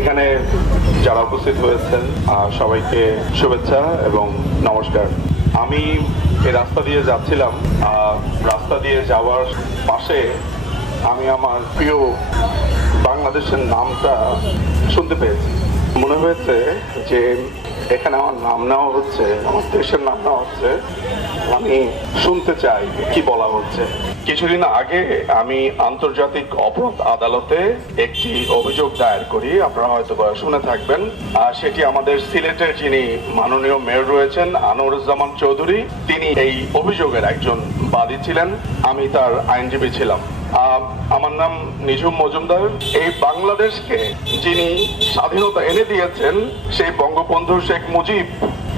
এখানে যারা উপস্থিত হয়েছেন সবাইকে শুভেচ্ছা এবং নমস্কার। আমি এই রাস্তা দিয়ে যাচ্ছিলাম, রাস্তা দিয়ে যাওয়ার পাশে আমি আমার প্রিয় বাংলাদেশের নামটা শুনতে পেয়েছি। মনে হয়েছে যে এখানে আমার নাম নেওয়া হচ্ছে, আমার দেশের নাম নেওয়া হচ্ছে। আমি শুনতে চাই কি বলা হচ্ছে। কিছুদিন আগে আমি আন্তর্জাতিক অপরাধ আদালতে একটি অভিযোগ দায়ের করি, আপনারা হয়তো শুনে থাকবেন। সেটি আমাদের সিলেটের যিনি মাননীয় মেয়র রয়েছেন আনোয়ারুজ্জামান চৌধুরী, তিনি এই অভিযোগের একজন বাদী ছিলেন, আমি তার আইনজীবী ছিলাম। আমার নাম নিঝুম মজুমদার। এই বাংলাদেশকে যিনি স্বাধীনতা এনে দিয়েছেন সেই বঙ্গবন্ধু শেখ মুজিব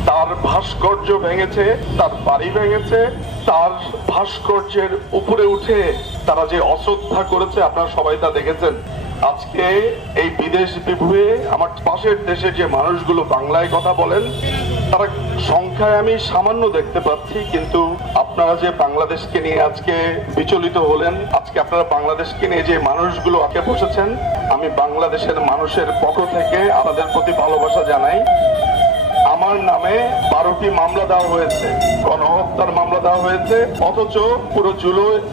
তার ভাস্কর্য ভেঙেছে, তার বাড়ি ভেঙেছে, তার ভাস্কর্যের উপরে উঠে তারা যে অশ্রদ্ধা করেছে আপনারা সবাই তা দেখেছেন। আজকে এই বিদেশ বিভুঁয়ে আমার পাশের দেশে যে মানুষগুলো বাংলায় কথা বলেন তারা সংখ্যায় আমি সামান্য দেখতে পাচ্ছি, কিন্তু আপনারা যে বাংলাদেশকে নিয়ে আজকে বিচলিত হলেন, আজকে আপনারা বাংলাদেশকে নিয়ে যে মানুষগুলো আগে বসেছেন, আমি বাংলাদেশের মানুষের পক্ষ থেকে আপনাদের প্রতি ভালোবাসা জানাই। আমার নামে 12টি মামলা দেওয়া হয়েছে, গণহত্যার মামলা দেওয়া হয়েছে, অথচ পুরো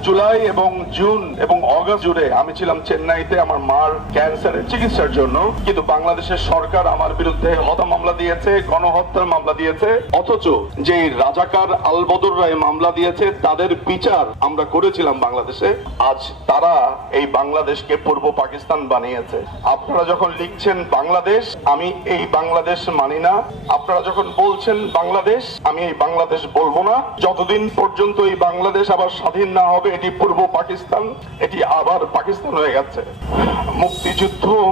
জুলাই এবং জুন এবং অগস্ট জুড়ে আমি ছিলাম চেন্নাইতে আমার মার ক্যান্সারের চিকিৎসার জন্য, কিন্তু বাংলাদেশের সরকার আমার বিরুদ্ধে হত্যা মামলা দিয়েছে, গণহত্যার মামলা দিয়েছে। অথচ যে রাজাকার আলবদর রায় মামলা দিয়েছে তাদের বিচার আমরা করেছিলাম বাংলাদেশে। আজ তারা এই বাংলাদেশকে পূর্ব পাকিস্তান বানিয়েছে। আপনারা যখন লিখছেন বাংলাদেশ, আমি এই বাংলাদেশ মানি না। আপনারা যখন বলছেন বাংলাদেশ, আমি এই বাংলাদেশ বলবো না। যতদিন পর্যন্ত এই বাংলাদেশ আবার স্বাধীন না হবে, এটি পূর্ব পাকিস্তান, এটি আবার পাকিস্তান হয়ে গেছে।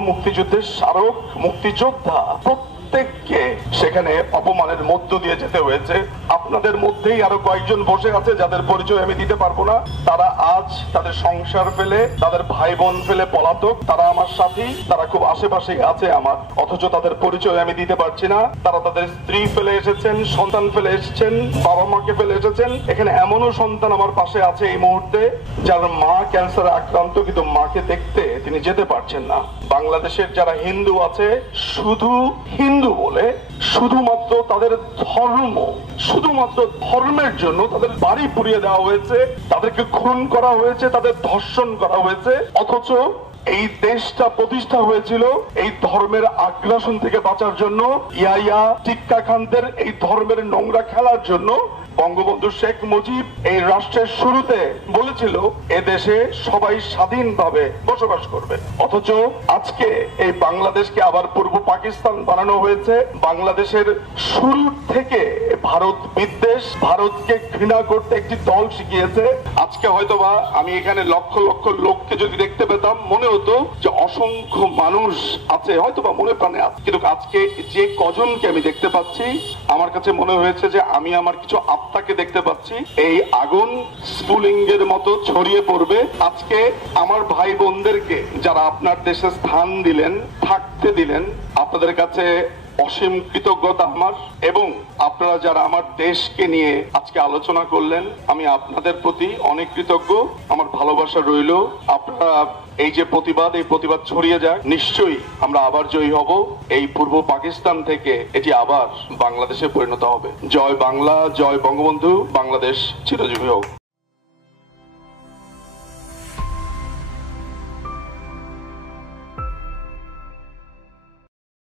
মুক্তিযুদ্ধের স্মারক, মুক্তিযোদ্ধা প্রত্যেককে সেখানে অপমানের মধ্য দিয়ে যেতে হয়েছে। আপনাদের মধ্যেই আরো কয়েকজন বসে আছে যাদের পরিচয় আমি দিতে পারবো না। তারা আজ তাদের সংসার ফেলে, তাদের ভাই বোন ফেলে পলাতক। তারা আমার সাথী, তারা খুব আশেপাশেই আছে আমার, অথচ তাদের পরিচয় আমি দিতে পারছি না। তারা তাদের স্ত্রী ফেলে এসেছেন, সন্তান ফেলে এসেছেন, বাবা মাকে ফেলে এসেছেন। এখানে এমনও সন্তান আমার পাশে আছে এই মুহূর্তে যার মা ক্যান্সারে আক্রান্ত, কিন্তু মাকে দেখতে তিনি যেতে পারছেন না। বাংলাদেশের যারা হিন্দু আছে, শুধু হিন্দু বলে শুধুমাত্র তাদের ধর্ম, শুধুমাত্র ধর্মের জন্য তাদের বাড়ি পুড়িয়ে দেওয়া হয়েছে, তাদেরকে খুন করা হয়েছে, তাদের ধর্ষণ করা হয়েছে। অথচ এই দেশটা প্রতিষ্ঠা হয়েছিল এই ধর্মের আগ্রাসন থেকে বাঁচার জন্য, ইয়াইয়া টিক্কা খানদের এই ধর্মের নোংরা খেলার জন্য। বঙ্গবন্ধু শেখ মুজিব এই রাষ্ট্রের শুরুতে বলেছিল এদেশে সবাই স্বাধীনভাবে বসবাস করবে। অথচ আজকে এই বাংলাদেশকে আবার পূর্ব পাকিস্তান বানানো হয়েছে। বাংলাদেশের শুরু থেকে ভারত বিদ্বেষ, ভারতকে ঘৃণা করতে একটি দল শিখিয়েছে। আজকে হয়তোবা আমি এখানে লক্ষ লক্ষ লোককে যদি দেখতে পেতাম, মনে হতো যে অসংখ্য মানুষ আছে, হয়তোবা মনে প্রাণে আছে, কিন্তু আজকে যে কজনকে আমি দেখতে পাচ্ছি, আমার কাছে মনে হয়েছে যে আমি আমার কিছু আত্মাকে দেখতে পাচ্ছি। এই আগুন স্ফুলিঙ্গের মতো ছড়িয়ে পড়বে। আজকে আমার ভাই বোনদেরকে যারা আপনার দেশে স্থান দিলেন, থাকতে দিলেন, আপনাদের কাছে অসীম কৃতজ্ঞতা আমার। এবং আপনারা যারা আমার দেশকে নিয়ে আজকে আলোচনা করলেন, আমি আপনাদের প্রতি অনেক কৃতজ্ঞ। আমার ভালোবাসা রইল। আপনারা এই যে প্রতিবাদ, এই প্রতিবাদ ছড়িয়ে যাক। নিশ্চয়ই আমরা আবার জয়ী হব। এই পূর্ব পাকিস্তান থেকে এটি আবার বাংলাদেশে পরিণত হবে। জয় বাংলা, জয় বঙ্গবন্ধু। বাংলাদেশ চিরজীবী হোক।